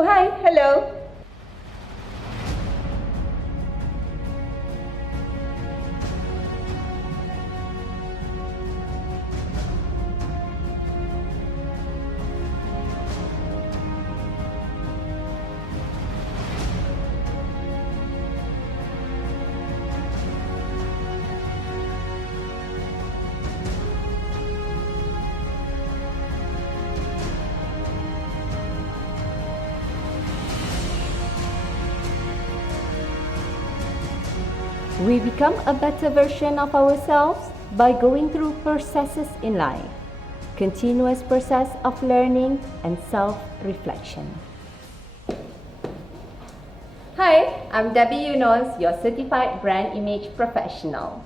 Oh, hi. Hello. We become a better version of ourselves by going through processes in life, continuous process of learning and self-reflection. Hi, I'm Debby Yunus, your certified brand image professional.